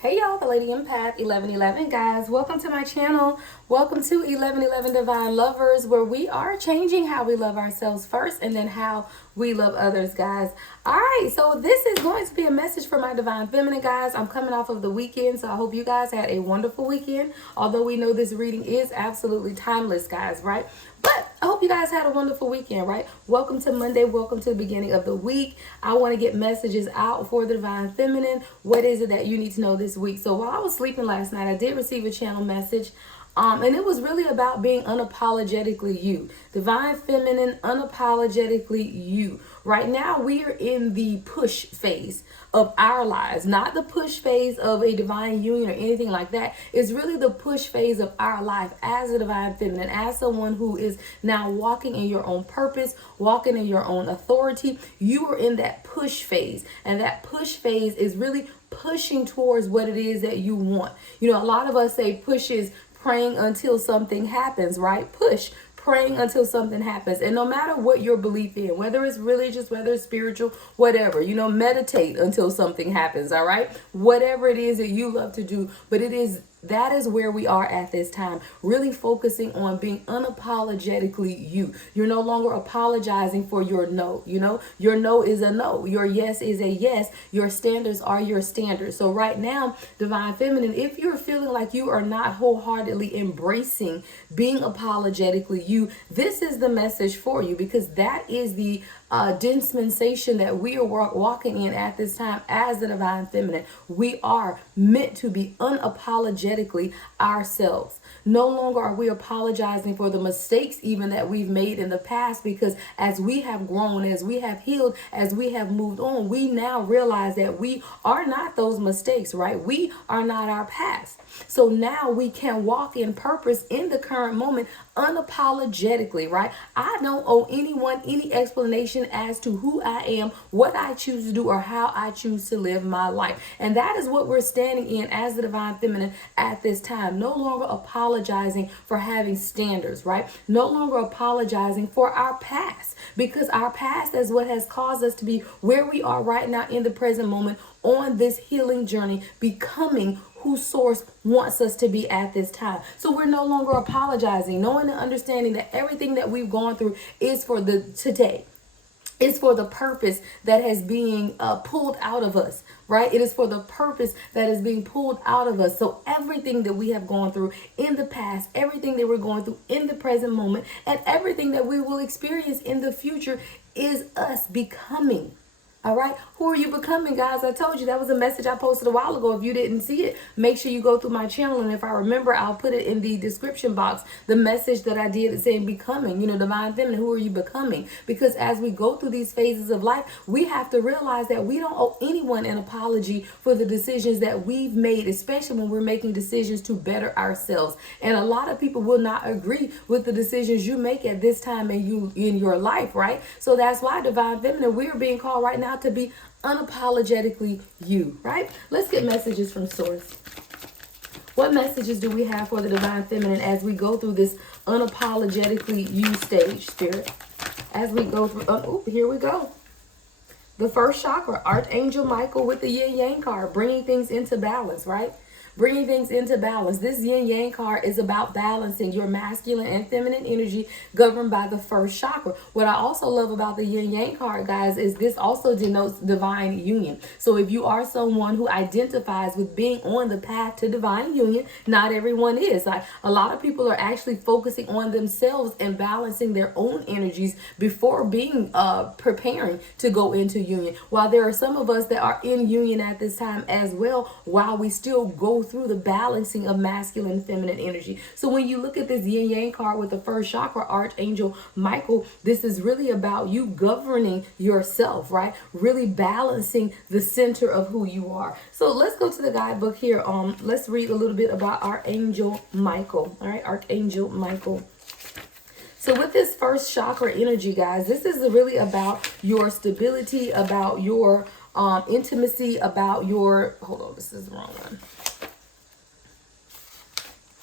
Hey y'all, the Lady Empath 1111 guys. Welcome to my channel. Welcome to 1111 Divine Lovers, where we are changing how we love ourselves first and then how we love others, guys. All right, so this is going to be a message for my Divine Feminine, guys. I'm coming off of the weekend, so I hope you guys had a wonderful weekend. Although we know this reading is absolutely timeless, guys, right? But I hope you guys had a wonderful weekend, right? Welcome to Monday. Welcome to the beginning of the week. I want to get messages out for the Divine Feminine. What is it that you need to know this week? So while I was sleeping last night, I did receive a channel message. And it was really about being unapologetically you. Divine Feminine, unapologetically you. Right now, we are in the push phase of our lives, not the push phase of a divine union or anything like that. It's really the push phase of our life as a Divine Feminine, as someone who is now walking in your own purpose, walking in your own authority. You are in that push phase, and that push phase is really pushing towards what it is that you want. You know, a lot of us say push is praying until something happens, right? Push, praying until something happens. And no matter what your belief in, whether it's religious, whether it's spiritual, whatever, you know, meditate until something happens, all right? Whatever it is that you love to do, but that is where we are at this time, really focusing on being unapologetically you. You're no longer apologizing for your no. You know, your no is a no. Your yes is a yes. Your standards are your standards. So right now, Divine Feminine, if you're feeling like you are not wholeheartedly embracing being apologetically you, this is the message for you, because that is the dispensation that we are walking in at this time as the Divine Feminine. We are meant to be unapologetically ourselves. No longer are we apologizing for the mistakes even that we've made in the past, because as we have grown, as we have healed, as we have moved on, we now realize that we are not those mistakes, right? We are not our past. So now we can walk in purpose in the current moment unapologetically, right? I don't owe anyone any explanation as to who I am, what I choose to do, or how I choose to live my life. And that is what we're standing in as the Divine Feminine at this time. No longer apologizing for having standards, right? No longer apologizing for our past, because our past is what has caused us to be where we are right now in the present moment on this healing journey, becoming who Source wants us to be at this time. So we're no longer apologizing, knowing and understanding that everything that we've gone through is for the today. It's for the purpose that has being pulled out of us, right? It is for the purpose that is being pulled out of us. So everything that we have gone through in the past, everything that we're going through in the present moment, and everything that we will experience in the future is us becoming. All right. Who are you becoming, guys? I told you that was a message I posted a while ago. If you didn't see it, make sure you go through my channel. And if I remember, I'll put it in the description box. The message that I did saying becoming, you know, Divine Feminine, who are you becoming? Because as we go through these phases of life, we have to realize that we don't owe anyone an apology for the decisions that we've made, especially when we're making decisions to better ourselves. And a lot of people will not agree with the decisions you make at this time in your life, right? So that's why, Divine Feminine, we are being called right now to be unapologetically you, right? Let's get messages from Source. What messages do we have for the Divine Feminine as we go through this unapologetically you stage, Spirit? As we go through, here we go. The first chakra, Archangel Michael with the Yin Yang card, bringing things into balance, right? Bringing things into balance. This Yin Yang card is about balancing your masculine and feminine energy governed by the first chakra. What I also love about the Yin Yang card, guys, is this also denotes divine union. So if you are someone who identifies with being on the path to divine union, not everyone is. Like, a lot of people are actually focusing on themselves and balancing their own energies before being preparing to go into union. While there are some of us that are in union at this time as well, while we still go through the balancing of masculine and feminine energy. So when you look at this Yin Yang card with the first chakra, Archangel Michael, this is really about you governing yourself, right? Really balancing the center of who you are. So let's go to the guidebook here. Let's read a little bit about Archangel Michael. All right, Archangel Michael. So with this first chakra energy, guys, this is really about your stability, about your intimacy, about your, hold on, this is the wrong one.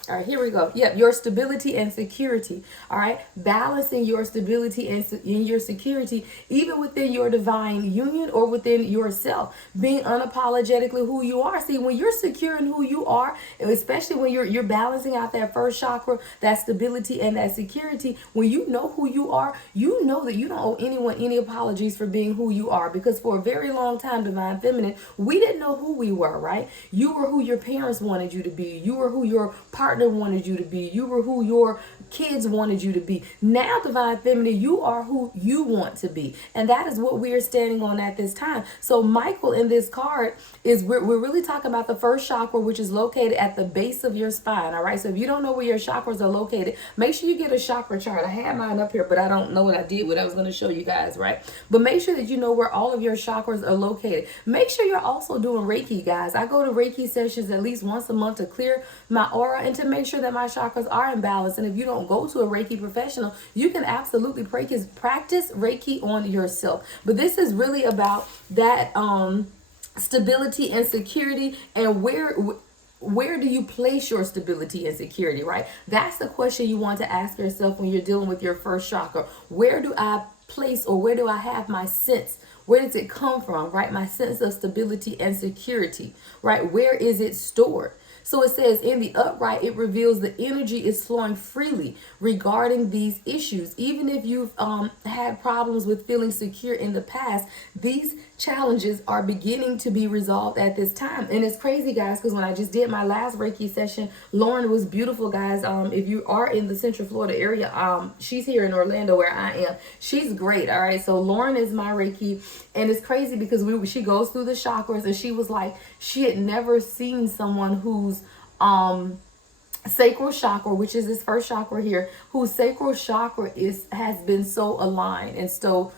All right, here we go. Yep, your stability and security. All right, balancing your stability and your security, even within your divine union or within yourself. Being unapologetically who you are. See, when you're secure in who you are, especially when you're balancing out that first chakra, that stability and that security. When you know who you are, you know that you don't owe anyone any apologies for being who you are. Because for a very long time, divine feminine, we didn't know who we were. Right? You were who your parents wanted you to be. You were who your partner wanted you to be. You were who your kids wanted you to be. Now, divine feminine, you are who you want to be, and that is what we are standing on at this time. So Michael in this card is we're really talking about the first chakra, which is located at the base of your spine. All right, so if you don't know where your chakras are located, make sure you get a chakra chart. I had mine up here, but I don't know what I did, what I was going to show you guys, right? But make sure that you know where all of your chakras are located. Make sure you're also doing Reiki, guys. I go to Reiki sessions at least once a month to clear my aura and to make sure that my chakras are in balance. And if you don't go to a Reiki professional, you can absolutely practice Reiki on yourself. But this is really about that stability and security, and where do you place your stability and security, right? That's the question you want to ask yourself when you're dealing with your first chakra. Where do I place, or where do I have my sense? Where does it come from, right? My sense of stability and security, right? Where is it stored? So it says in the upright, it reveals the energy is flowing freely regarding these issues. Even if you've had problems with feeling secure in the past, these challenges are beginning to be resolved at this time. And it's crazy, guys, because when I just did my last Reiki session, Lauren was beautiful, guys. If you are in the Central Florida area, she's here in Orlando where I am. She's great. All right. So Lauren is my Reiki, and it's crazy because she goes through the chakras, and she was like, she had never seen someone who's sacral chakra, which is this first chakra here, whose sacral chakra has been so aligned and so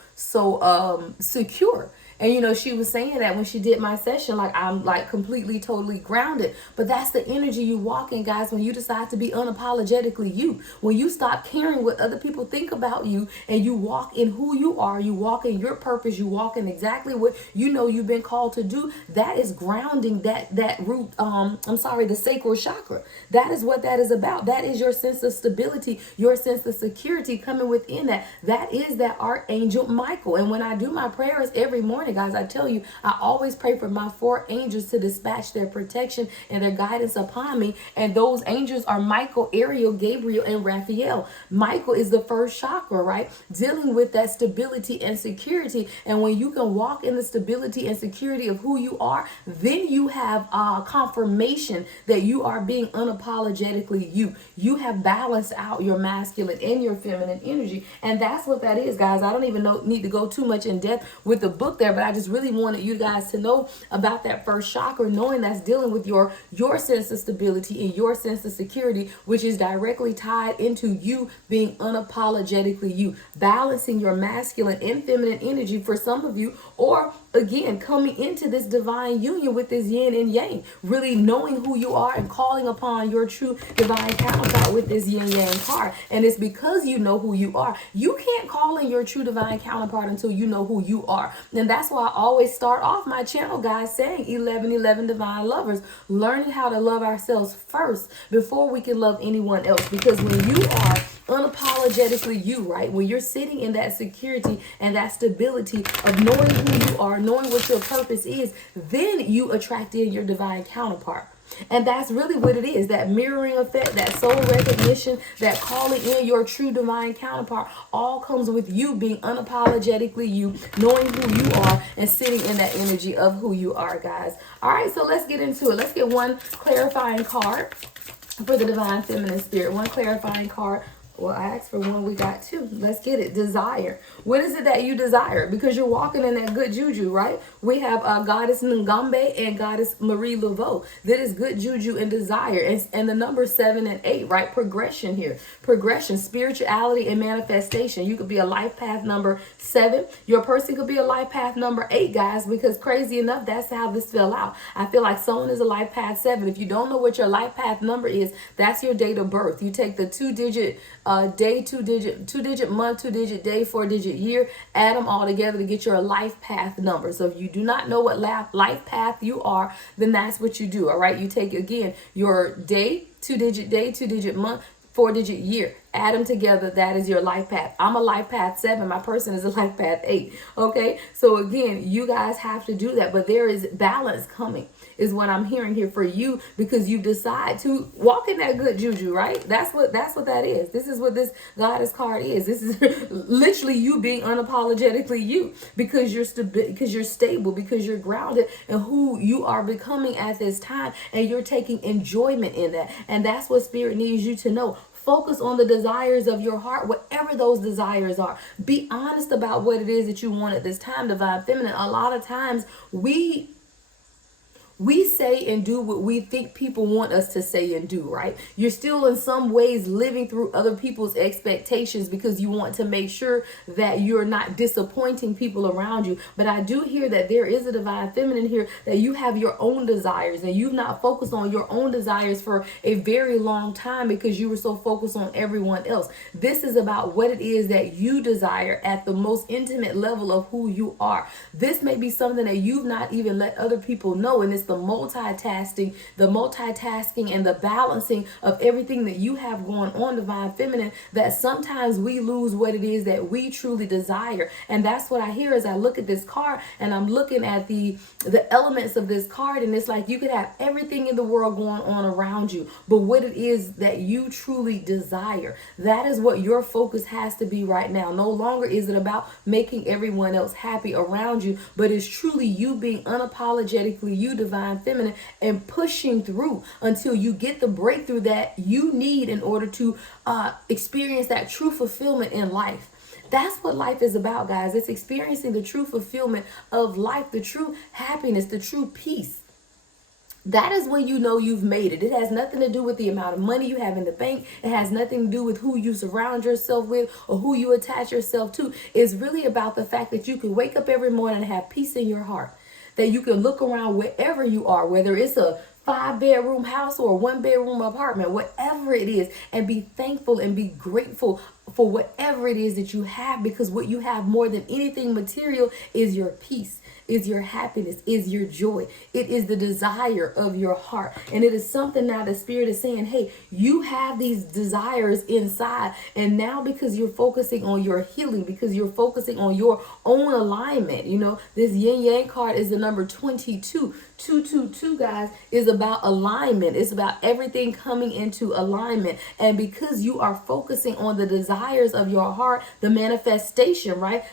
secure. And you know, she was saying that when she did my session, like, I'm like completely, totally grounded. But that's the energy you walk in, guys, when you decide to be unapologetically you. When you stop caring what other people think about you, and you walk in who you are, you walk in your purpose, you walk in exactly what you know you've been called to do. That is grounding that root, the sacral chakra. That is what that is about. That is your sense of stability, your sense of security coming within that. That is that Archangel Michael. And when I do my prayers every morning, guys, I tell you, I always pray for my 4 angels to dispatch their protection and their guidance upon me. And those angels are Michael, Ariel, Gabriel, and Raphael. Michael is the first chakra, right? Dealing with that stability and security. And when you can walk in the stability and security of who you are, then you have confirmation that you are being unapologetically you. You have balanced out your masculine and your feminine energy. And that's what that is, guys. I don't even need to go too much in depth with the book there, but I just really wanted you guys to know about that first chakra, knowing that's dealing with your sense of stability and your sense of security, which is directly tied into you being unapologetically you, balancing your masculine and feminine energy for some of you, or again, coming into this divine union with this yin and yang, really knowing who you are and calling upon your true divine counterpart with this yin yang card. And it's because you know who you are. You can't call in your true divine counterpart until you know who you are. And that's why I always start off my channel, guys, saying 1111 divine lovers, learning how to love ourselves first before we can love anyone else. Because when you are unapologetically you, right, when you're sitting in that security and that stability of knowing who you are, knowing what your purpose is, then you attract in your divine counterpart. And that's really what it is, that mirroring effect, that soul recognition, that calling in your true divine counterpart, all comes with you being unapologetically you, knowing who you are, and sitting in that energy of who you are, guys. All right, so let's get into it. Let's get one clarifying card for the divine feminine spirit. One clarifying card. Well, I asked for one, we got 2. Let's get it. Desire. What is it that you desire? Because you're walking in that good juju, right? We have Goddess Ngambe and Goddess Marie Laveau. That is good juju and desire. And the number 7 and 8, right? Progression here. Progression, spirituality, and manifestation. You could be a life path number 7. Your person could be a life path number 8, guys, because crazy enough, that's how this fell out. I feel like someone is a life path 7. If you don't know what your life path number is, that's your date of birth. You take the 2-digit day, two digit month, 2-digit day, 4-digit year. Add them all together to get your life path number. So if you do not know what life path you are, then that's what you do. All right. You take, again, your day, 2-digit day, 2-digit month, 4-digit year. Add them together. That is your life path. I'm a life path 7. My person is a life path 8. Okay. So again, you guys have to do that. But there is balance coming, is what I'm hearing here for you, because you decide to walk in that good juju, right? That's what that is. This is what this goddess card is. This is literally you being unapologetically you, because you're stable, because you're grounded in who you are becoming at this time, and you're taking enjoyment in that. And that's what spirit needs you to know. Focus on the desires of your heart, whatever those desires are. Be honest about what it is that you want at this time, divine feminine. A lot of times we say and do what we think people want us to say and do, right? You're still in some ways living through other people's expectations because you want to make sure that you're not disappointing people around you. But I do hear that there is a divine feminine here, that you have your own desires, and you've not focused on your own desires for a very long time because you were so focused on everyone else. This is about what it is that you desire at the most intimate level of who you are. This may be something that you've not even let other people know, and it's the multitasking and the balancing of everything that you have going on, divine feminine, that sometimes we lose what it is that we truly desire. And that's what I hear as I look at this card, and I'm looking at the elements of this card, and it's like you could have everything in the world going on around you, but what it is that you truly desire, that is what your focus has to be right now. No longer is it about making everyone else happy around you, but it's truly you being unapologetically you, divine feminine, and pushing through until you get the breakthrough that you need in order to experience that true fulfillment in life. That's what life is about, guys. It's experiencing the true fulfillment of life, the true happiness, the true peace. That is when you know you've made it. It has nothing to do with the amount of money you have in the bank. It has nothing to do with who you surround yourself with or who you attach yourself to. It's really about the fact that you can wake up every morning and have peace in your heart. That you can look around wherever you are, whether it's a 5-bedroom house or a 1-bedroom apartment, whatever it is, and be thankful and be grateful for whatever it is that you have, because what you have more than anything material is your peace, is your happiness, is your joy. It is the desire of your heart. And it is something now the spirit is saying, hey, you have these desires inside. And now because you're focusing on your healing, because you're focusing on your own alignment, you know, this yin yang card is the number 22. 222, guys, is about alignment. It's about everything coming into alignment. And because you are focusing on the desires of your heart, the manifestation, right?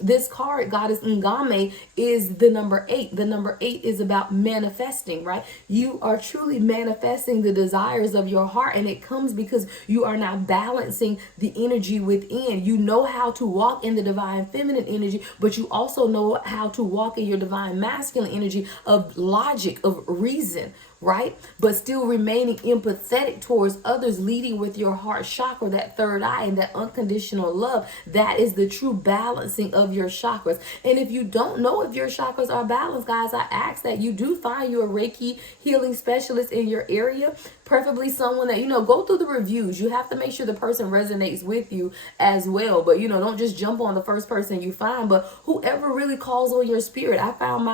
This card, Goddess Ngame, is the number 8. The number 8 is about manifesting, right? You are truly manifesting the desires of your heart, and it comes because you are now balancing the energy within. You know how to walk in the divine feminine energy, but you also know how to walk in your divine masculine energy of logic, of reason, right? But still remaining empathetic towards others, leading with your heart chakra, that third eye, and that unconditional love. That is the true balancing of your chakras. And if you don't know if your chakras are balanced, guys, I ask that you do find you a Reiki healing specialist in your area, preferably someone that, you know, go through the reviews. You have to make sure the person resonates with you as well. But, you know, don't just jump on the first person you find, but whoever really calls on your spirit. I found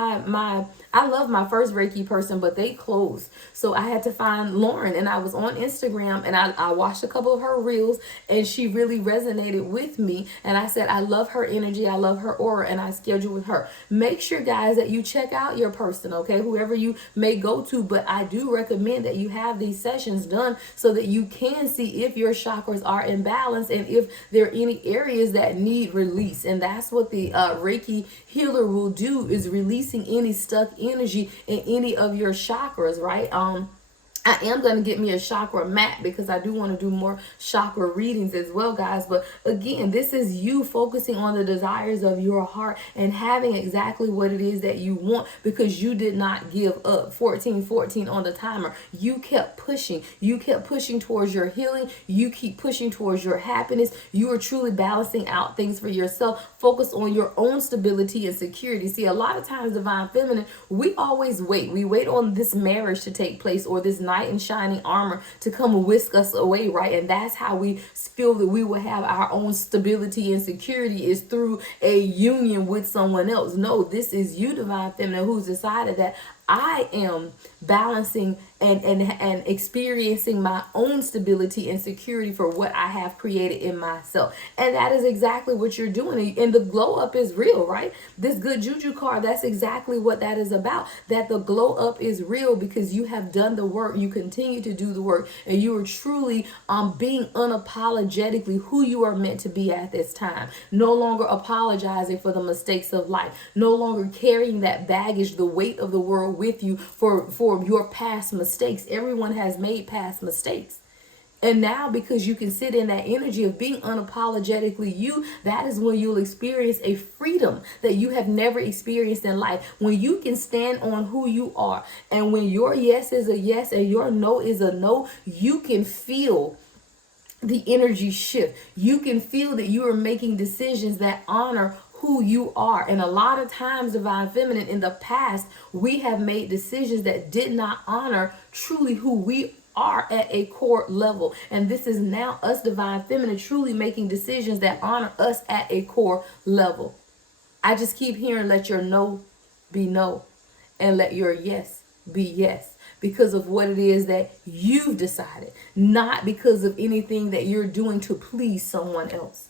I love my first Reiki person, but they closed. So I had to find Lauren, and I was on Instagram, and I watched a couple of her reels, and she really resonated with me. And I said, I love her energy. I love her aura, and I scheduled with her. Make sure, guys, that you check out your person, okay? Whoever you may go to, but I do recommend that you have these sessions done so that you can see if your chakras are in balance and if there are any areas that need release. And that's what the Reiki healer will do, is releasing any stuck energy in any of your chakras, right? I am going to get me a chakra mat because I do want to do more chakra readings as well, guys. But again, this is you focusing on the desires of your heart and having exactly what it is that you want, because you did not give up. 1414 on the timer. You kept pushing. You kept pushing towards your healing. You keep pushing towards your happiness. You are truly balancing out things for yourself. Focus on your own stability and security. See, a lot of times, divine feminine, we always wait. We wait on this marriage to take place or this night knight in shining armor to come whisk us away, right? And that's how we feel that we will have our own stability and security, is through a union with someone else. No, this is you, divine feminine, who's decided that I am balancing and experiencing my own stability and security for what I have created in myself. And that is exactly what you're doing. And the glow up is real, right? This good juju card, that's exactly what that is about. That the glow up is real because you have done the work, you continue to do the work, and you are truly being unapologetically who you are meant to be at this time. No longer apologizing for the mistakes of life, no longer carrying that baggage, the weight of the world with you for your past mistakes. Everyone has made past mistakes. And now, because you can sit in that energy of being unapologetically you, that is when you'll experience a freedom that you have never experienced in life. When you can stand on who you are, and when your yes is a yes and your no is a no, you can feel the energy shift. You can feel that you are making decisions that honor who you are. And a lot of times, divine feminine, in the past, we have made decisions that did not honor truly who we are at a core level. And this is now us, divine feminine, truly making decisions that honor us at a core level. I just keep hearing, let your no be no, and let your yes be yes, because of what it is that you've decided, not because of anything that you're doing to please someone else.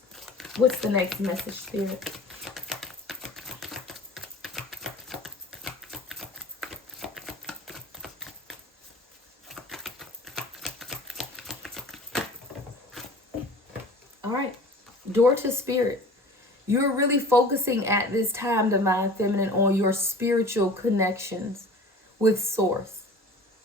What's the next message, Spirit? All right. Door to Spirit. You're really focusing at this time, divine feminine, on your spiritual connections with source.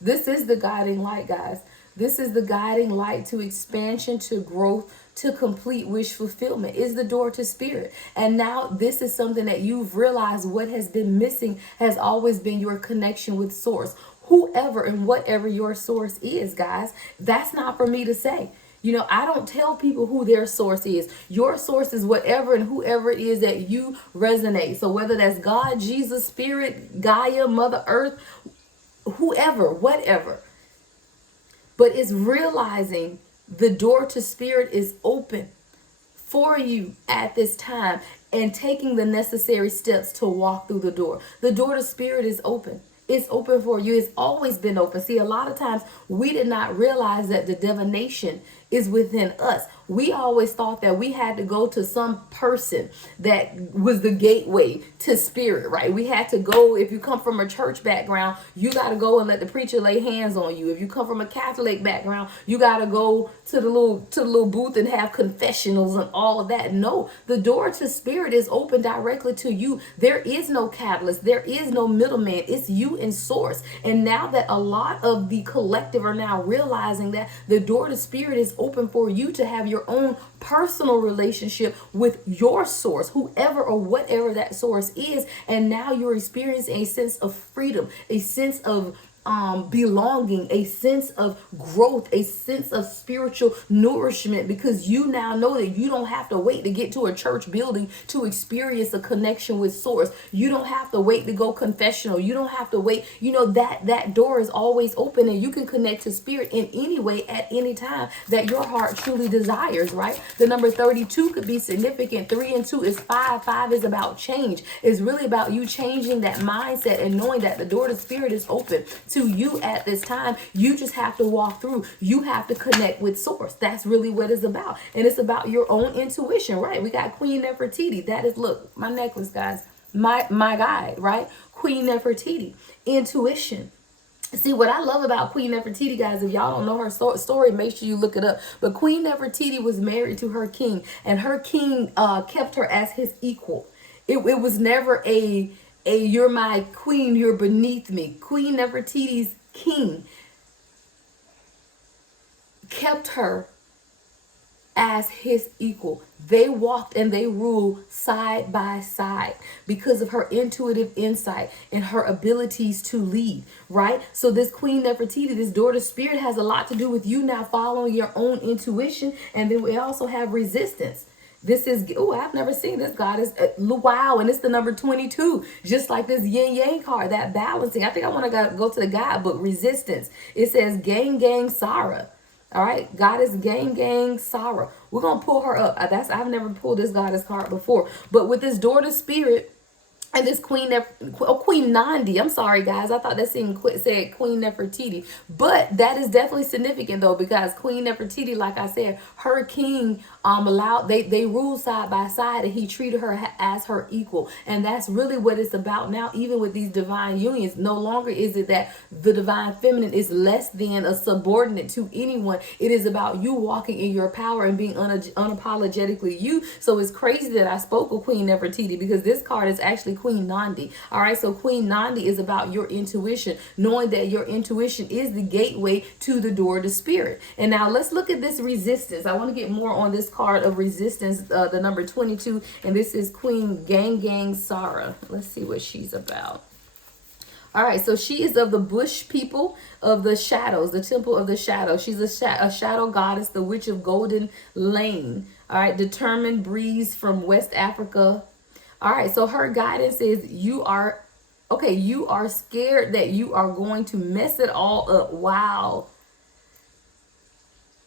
This is the guiding light, guys. This is the guiding light to expansion, to growth, to complete wish fulfillment, is the door to spirit. And now this is something that you've realized what has been missing has always been your connection with source. Whoever and whatever your source is, guys, that's not for me to say. You know, I don't tell people who their source is. Your source is whatever and whoever it is that you resonate. So whether that's God, Jesus, Spirit, Gaia, Mother Earth, whoever, whatever. But it's realizing the door to spirit is open for you at this time and taking the necessary steps to walk through the door. The door to spirit is open. It's open for you. It's always been open. See, a lot of times we did not realize that the divination is within us. We always thought that we had to go to some person that was the gateway to spirit, right? We had to go, if you come from a church background, you got to go and let the preacher lay hands on you. If you come from a Catholic background, you got to go to the little booth and have confessionals and all of that. No, the door to spirit is open directly to you. There is no catalyst. There is no middleman. It's you and source. And now that a lot of the collective are now realizing that the door to spirit is open for you to have your own personal relationship with your source, whoever or whatever that source is. And now you're experiencing a sense of freedom, a sense of belonging, a sense of growth, a sense of spiritual nourishment, because you now know that you don't have to wait to get to a church building to experience a connection with source. You don't have to wait to go confessional. You don't have to wait. You know that door is always open, and you can connect to spirit in any way at any time that your heart truly desires, right? The number 32 could be significant. 3 and 2 is 5. 5 is about change. It's really about you changing that mindset and knowing that the door to spirit is open to you at this time. You just have to walk through. You have to connect with source. That's really what it's about. And it's about your own intuition, right? We got Queen Nefertiti. That is, look, my necklace, guys. My guide, right? Queen Nefertiti. Intuition. See, what I love about Queen Nefertiti, guys, if y'all don't know her story, make sure you look it up. But Queen Nefertiti was married to her king, and her king kept her as his equal. It was never a you're my queen, you're beneath me. Queen Nefertiti's king kept her as his equal. They walked and they ruled side by side because of her intuitive insight and her abilities to lead, right? So this Queen Nefertiti, this daughter spirit, has a lot to do with you now following your own intuition. And then we also have resistance. This is, oh, I've never seen this goddess. Wow, and it's the number 22, just like this yin yang card, that balancing. I think I want to go to the guidebook, resistance. It says gang gang Sarah. All right, goddess gang gang Sarah. We're gonna pull her up. I've never pulled this goddess card before, but with this daughter spirit. And this Queen Nandi. I'm sorry, guys. I thought that said Queen Nefertiti. But that is definitely significant, though, because Queen Nefertiti, like I said, her king allowed, they ruled side by side, and he treated her as her equal. And that's really what it's about now, even with these divine unions. No longer is it that the divine feminine is less than a subordinate to anyone. It is about you walking in your power and being unapologetically you. So it's crazy that I spoke of Queen Nefertiti, because this card is actually Queen Nandi. All right, so Queen Nandi is about your intuition, knowing that your intuition is the gateway to the door to spirit. And now let's look at this resistance. I want to get more on this card of resistance, the number 22, and this is Queen Gang Gang Sarah. Let's see what she's about. All right, so she is of the bush people of the shadows, the temple of the shadows. She's a shadow goddess, the witch of Golden Lane. All right, determined breeze from West Africa. All right, so her guidance is you are scared that you are going to mess it all up. Wow.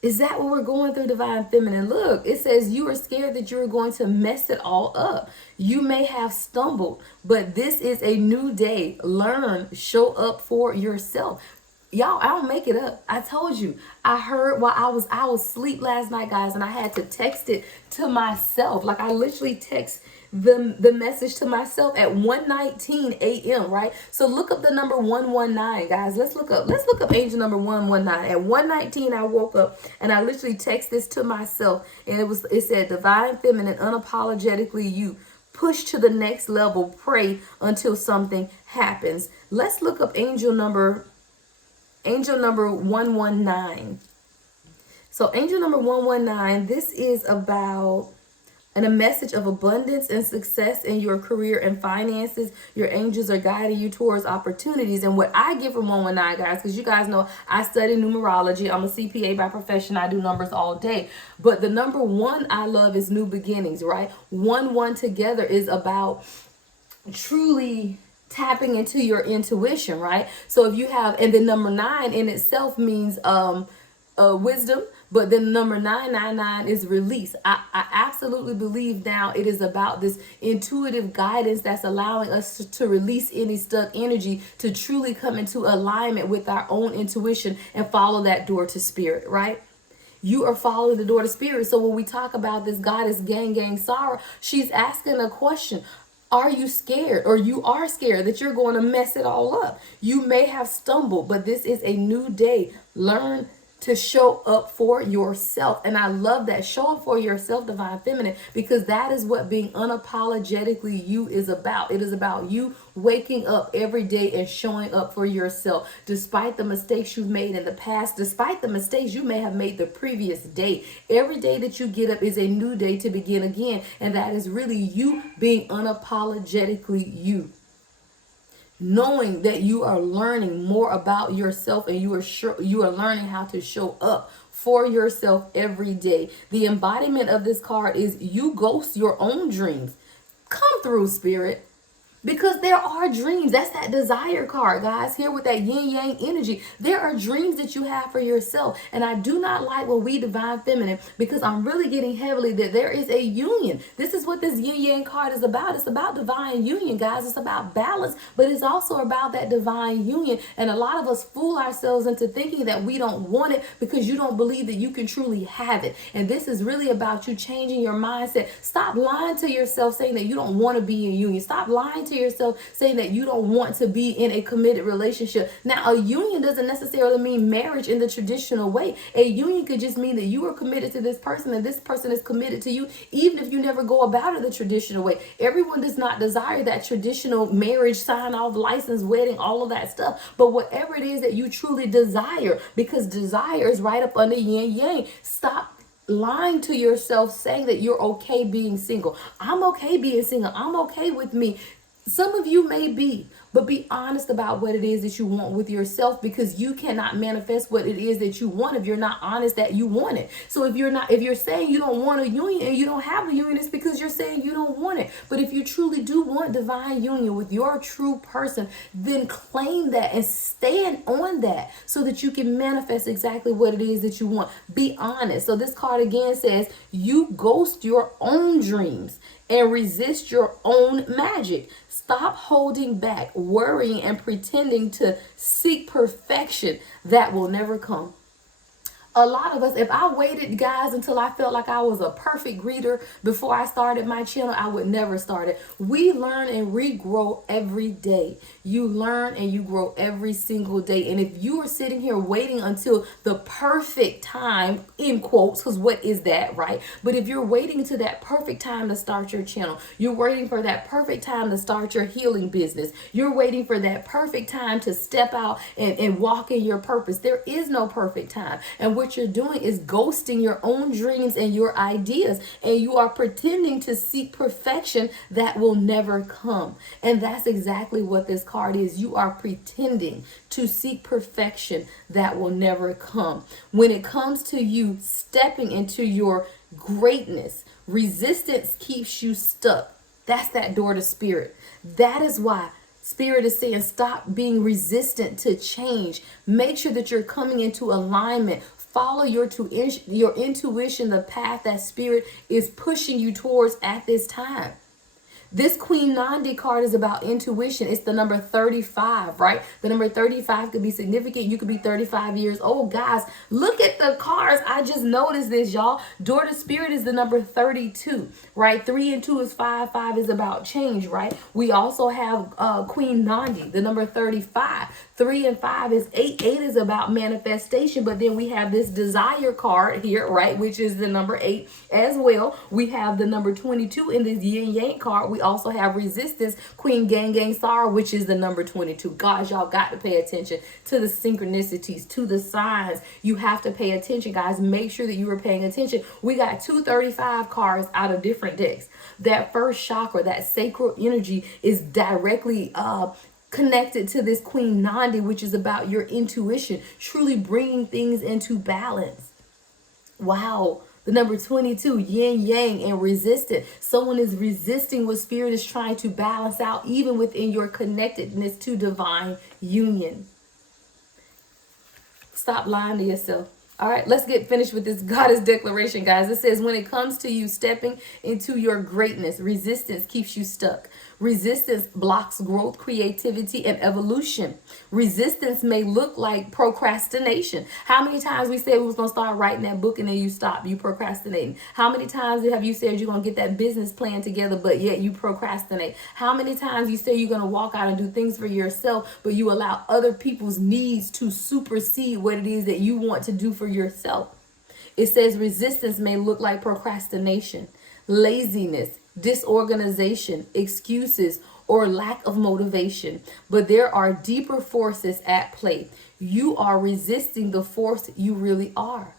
Is that what we're going through, divine feminine? Look, it says you are scared that you're going to mess it all up. You may have stumbled, but this is a new day. Learn, show up for yourself. Y'all, I don't make it up. I told you. I heard while I was asleep last night, guys, and I had to text it to myself. Like, I literally text the message to myself at 1:19 a.m. right? So look up the number 119, guys. Let's look up angel number 119. At 1:19 I woke up and I literally text this to myself, and it said, divine feminine, unapologetically you. Push to the next level, pray until something happens. Let's look up angel number 119. So angel number 119, this is about a message of abundance and success in your career and finances. Your angels are guiding you towards opportunities. And what I get from 119, guys, because you guys know I study numerology. I'm a CPA by profession. I do numbers all day. But the number one I love is new beginnings, right? 1-1 together is about truly tapping into your intuition, right? So if you have, and then number 9 in itself means wisdom, but then number 999 is release. I absolutely believe now it is about this intuitive guidance that's allowing us to release any stuck energy, to truly come into alignment with our own intuition and follow that door to spirit, right? You are following the door to spirit. So when we talk about this goddess Gang Gang Sarah, she's asking a question. Are you scared, or you are scared that you're going to mess it all up? You may have stumbled, but this is a new day. Learn to show up for yourself. And I love that. Show up for yourself, divine feminine, because that is what being unapologetically you is about. It is about you waking up every day and showing up for yourself, despite the mistakes you've made in the past, despite the mistakes you may have made the previous day. Every day that you get up is a new day to begin again. And that is really you being unapologetically you. Knowing that you are learning more about yourself, and you are learning how to show up for yourself every day. The embodiment of this card is you ghost your own dreams. Come through, spirit. Because there are dreams. That's that desire card, guys. Here with that yin yang energy. There are dreams that you have for yourself. And I do not like when we divine feminine, because I'm really getting heavily that there is a union. This is what this yin yang card is about. It's about divine union, guys. It's about balance, but it's also about that divine union. And a lot of us fool ourselves into thinking that we don't want it because you don't believe that you can truly have it. And this is really about you changing your mindset. Stop lying to yourself saying that you don't want to be in union. Stop lying to yourself saying that you don't want to be in a committed relationship. Now, a union doesn't necessarily mean marriage in the traditional way. A union could just mean that you are committed to this person and this person is committed to you, even if you never go about it the traditional way. Everyone does not desire that traditional marriage, sign off, license, wedding, all of that stuff. But whatever it is that you truly desire, because desire is right up under yin yang. Stop lying to yourself saying that you're okay being single. I'm okay being single. I'm okay with me. Some of you may be, But be honest about what it is that you want with yourself, because you cannot manifest what it is that you want if you're not honest that you want it. So if you're saying you don't want a union and you don't have a union, it's because you're saying you don't want it. But if you truly do want divine union with your true person, then claim that and stand on that so that you can manifest exactly what it is that you want. Be honest. So this card again says you ghost your own dreams and resist your own magic. Stop holding back, worrying, and pretending to seek perfection that will never come. A lot of us, if I waited, guys, until I felt like I was a perfect reader before I started my channel, I would never start it. We learn and regrow every day. You learn and you grow every single day. And if you are sitting here waiting until the perfect time, in quotes, because what is that, right? But if you're waiting to that perfect time to start your channel, you're waiting for that perfect time to start your healing business, you're waiting for that perfect time to step out and walk in your purpose. There is no perfect time. And what you're doing is ghosting your own dreams and your ideas, and you are pretending to seek perfection that will never come. And that's exactly what this card is. You are pretending to seek perfection that will never come. When it comes to you stepping into your greatness, resistance keeps you stuck. That's that door to spirit. That is why Spirit is saying stop being resistant to change. Make sure that you're coming into alignment. Follow your intuition, the path that Spirit is pushing you towards at this time. This Queen Nandi card is about intuition. It's the number 35, right? The number 35 could be significant. You could be 35 years old. Guys, look at the cards. I just noticed this, y'all. Door to Spirit is the number 32, right? 3 and 2 is 5. 5 is about change, right? We also have Queen Nandi, the number 35. 3 and 5 is 8. 8 is about manifestation. But then we have this desire card here, right? Which is the number 8 as well. We have the number 22 in this yin yang card. We also have resistance, Queen Gang Gang Star, which is the number 22. Guys, y'all got to pay attention to the synchronicities, to the signs. You have to pay attention, guys. Make sure that you are paying attention. We got 235 cards out of different decks. That first chakra, that sacral energy, is directly connected to this Queen Nandi, which is about your intuition, truly bringing things into balance. Wow. The number 22, yin yang and resistant. Someone is resisting what Spirit is trying to balance out, even within your connectedness to divine union. Stop lying to yourself. All right, let's get finished with this goddess declaration, guys. It says, when it comes to you stepping into your greatness, resistance keeps you stuck. Resistance blocks growth, creativity, and evolution. Resistance may look like procrastination. How many times we said we was going to start writing that book and then you stop, you procrastinating? How many times have you said you're going to get that business plan together, but yet you procrastinate? How many times you say you're going to walk out and do things for yourself, but you allow other people's needs to supersede what it is that you want to do for yourself? It says resistance may look like procrastination, laziness, disorganization, excuses, or lack of motivation. But there are deeper forces at play. You are resisting the force you really are.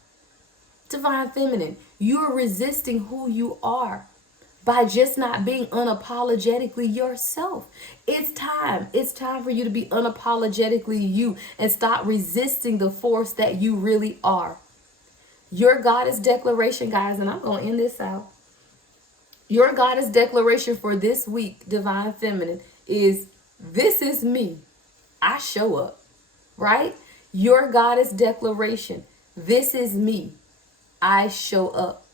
Divine Feminine, you are resisting who you are by just not being unapologetically yourself. It's time. It's time for you to be unapologetically you and stop resisting the force that you really are. Your goddess declaration, guys, and I'm going to end this out. Your goddess declaration for this week, Divine Feminine, is this is me. I show up, right? Your goddess declaration, this is me. I show up.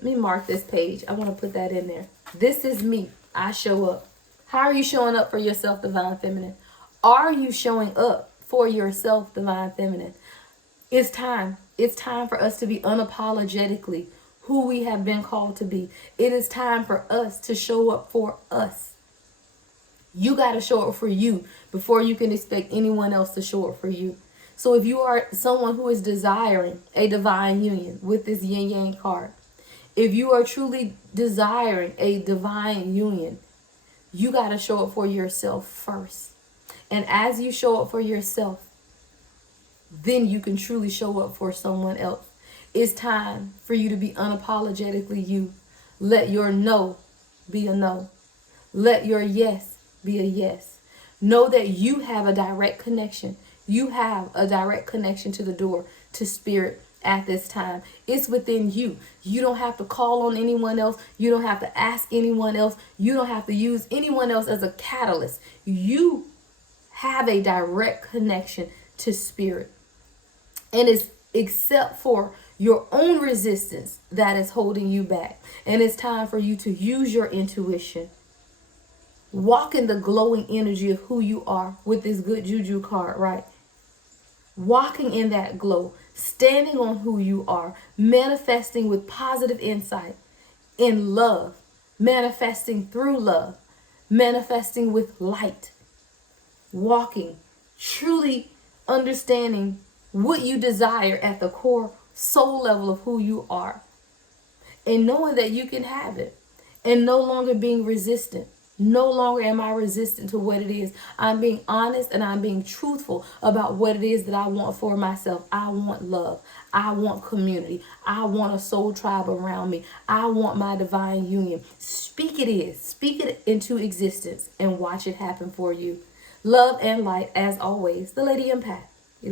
Let me mark this page. I want to put that in there. This is me. I show up. How are you showing up for yourself, Divine Feminine? Are you showing up for yourself, Divine Feminine? It's time. It's time for us to be unapologetically who we have been called to be. It is time for us to show up for us. You got to show up for you before you can expect anyone else to show up for you. So if you are someone who is desiring a divine union with this yin yang card, if you are truly desiring a divine union, you got to show up for yourself first. And as you show up for yourself, then you can truly show up for someone else. It's time for you to be unapologetically you. Let your no be a no. Let your yes be a yes. Know that you have a direct connection. You have a direct connection to the door, to spirit at this time. It's within you. You don't have to call on anyone else. You don't have to ask anyone else. You don't have to use anyone else as a catalyst. You have a direct connection to spirit. And it's except for your own resistance that is holding you back. And it's time for you to use your intuition. Walk in the glowing energy of who you are with this good juju card, right? Walking in that glow, standing on who you are, manifesting with positive insight, in love, manifesting through love, manifesting with light, walking, truly understanding what you desire at the core soul level of who you are, and knowing that you can have it, and no longer being resistant. No longer am I resistant to what it is. I'm being honest and I'm being truthful about what it is that I want for myself. I want love. I want community. I want a soul tribe around me. I want my divine union. Speak it is. Speak it into existence and watch it happen for you. Love and light, as always, the Lady Empath.